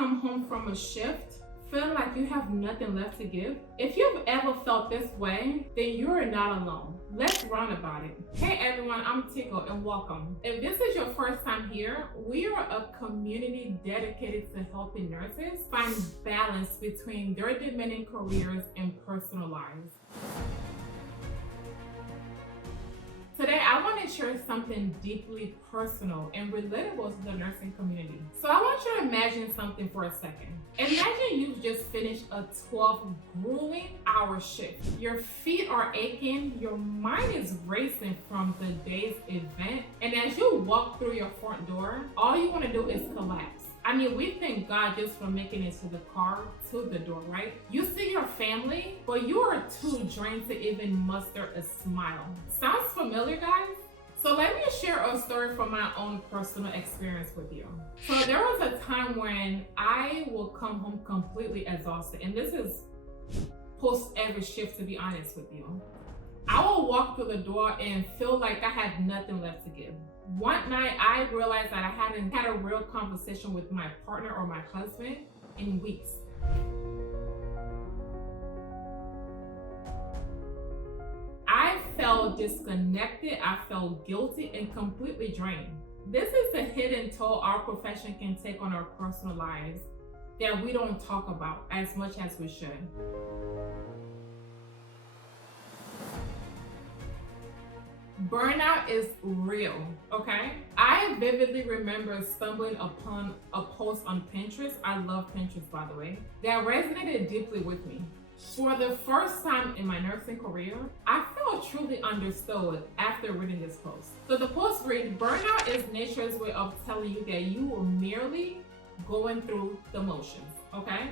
come home from a shift feeling like you have nothing left to give? If you've ever felt this way, then you're not alone. Let's run about it. Hey everyone, I'm Tico and welcome. If this is your first time here, we are a community dedicated to helping nurses find balance between their demanding careers and personal lives. Today, I want to share something deeply personal and relatable to the nursing community. So I want you to imagine something for a second. Imagine you've just finished a 12 grueling hour shift. Your feet are aching, your mind is racing from the day's event, and as you walk through your front door, all you want to do is collapse. I mean, we thank God just for making it to the car, to the door, right? You see your family, but you are too drained to even muster a smile. Sounds familiar, guys? So let me share a story from my own personal experience with you. So there was a time when I will come home completely exhausted, and this is post every shift, to be honest with you. I will walk through the door and feel like I had nothing left to give. One night, I realized that I hadn't had a real conversation with my partner or my husband in weeks. I felt disconnected, I felt guilty, and completely drained. This is the hidden toll our profession can take on our personal lives that we don't talk about as much as we should. Burnout is real, okay? I vividly remember stumbling upon a post on Pinterest, I love Pinterest by the way, that resonated deeply with me. For the first time in my nursing career, I felt truly understood after reading this post. So the post reads, burnout is nature's way of telling you that you were merely going through the motions, okay?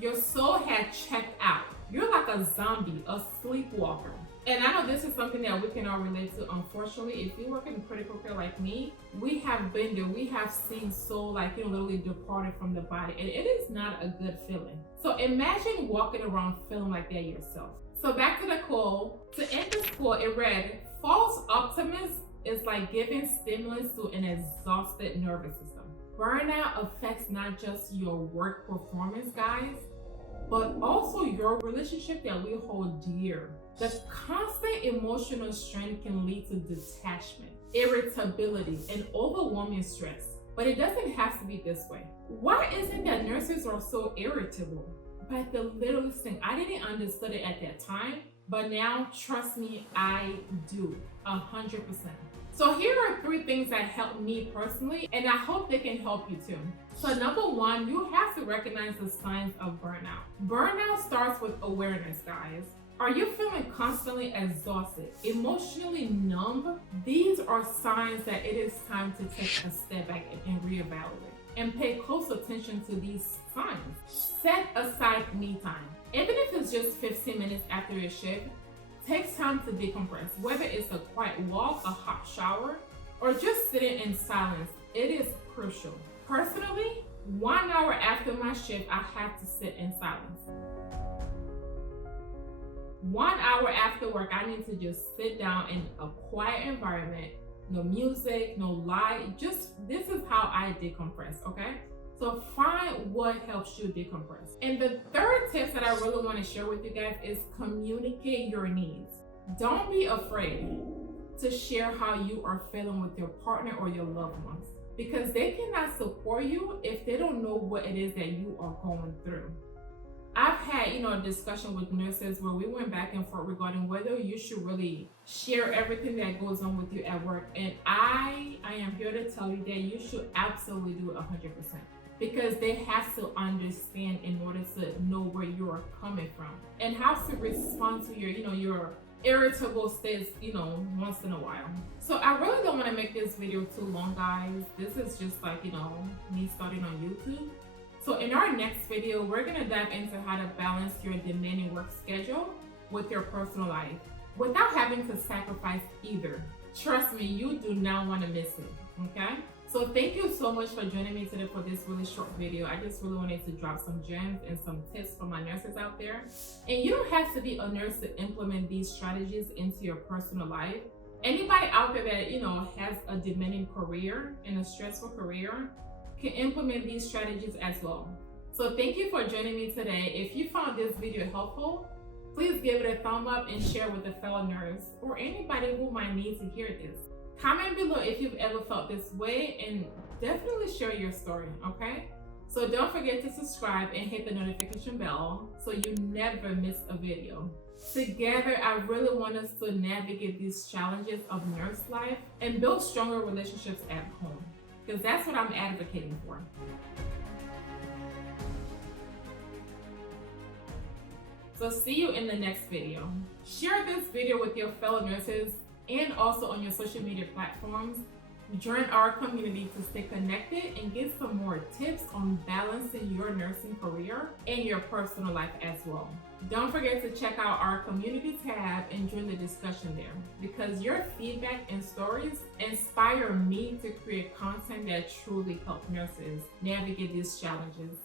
Your soul had checked out. You're like a zombie, a sleepwalker. And I know this is something that we can all relate to. Unfortunately, if you work in critical care like me, we have been there. We have seen soul literally departed from the body. And it is not a good feeling. So imagine walking around feeling like that yourself. So back to the quote. To end this quote, it read, false optimism is like giving stimulus to an exhausted nervous system. Burnout affects not just your work performance, guys, but also your relationship that we hold dear. The constant emotional strain can lead to detachment, irritability, and overwhelming stress. But it doesn't have to be this way. Why is it that nurses are so irritable? By the littlest thing. I didn't understand it at that time, but now, trust me, I do, 100%. So here are 3 things that helped me personally, and I hope they can help you too. So number 1, you have to recognize the signs of burnout. Burnout starts with awareness, guys. Are you feeling constantly exhausted, emotionally numb? These are signs that it is time to take a step back and reevaluate. And pay close attention to these signs. Set aside me time. Even if it's just 15 minutes after your shift, take time to decompress. Whether it's a quiet walk, a hot shower, or just sitting in silence, it is crucial. Personally, 1 hour after my shift, I have to sit in silence. 1 hour after work, I need to just sit down in a quiet environment, no music, no light, this is how I decompress, okay? So find what helps you decompress. And the third tip that I really want to share with you guys is communicate your needs. Don't be afraid to share how you are feeling with your partner or your loved ones, because they cannot support you if they don't know what it is that you are going through. I've had, a discussion with nurses where we went back and forth regarding whether you should really share everything that goes on with you at work. And I am here to tell you that you should absolutely do it 100%, because they have to understand in order to know where you are coming from and how to respond to your irritable states, once in a while. So I really don't want to make this video too long, guys. This is just me starting on YouTube. So in our next video, we're gonna dive into how to balance your demanding work schedule with your personal life without having to sacrifice either. Trust me, you do not want to miss it, okay? So thank you so much for joining me today for this really short video. I just really wanted to drop some gems and some tips for my nurses out there. And you don't have to be a nurse to implement these strategies into your personal life. Anybody out there that, has a demanding career and a stressful career can implement these strategies as well. So thank you for joining me today. If you found this video helpful, please give it a thumb up and share with a fellow nurse or anybody who might need to hear this. Comment below if you've ever felt this way and definitely share your story, okay? So don't forget to subscribe and hit the notification bell so you never miss a video. Together, I really want us to navigate these challenges of nurse life and build stronger relationships at home, because that's what I'm advocating for. So see you in the next video. Share this video with your fellow nurses and also on your social media platforms. Join our community to stay connected and get some more tips on balancing your nursing career and your personal life as well. Don't forget to check out our community tab and join the discussion there, because your feedback and stories inspire me to create content that truly helps nurses navigate these challenges.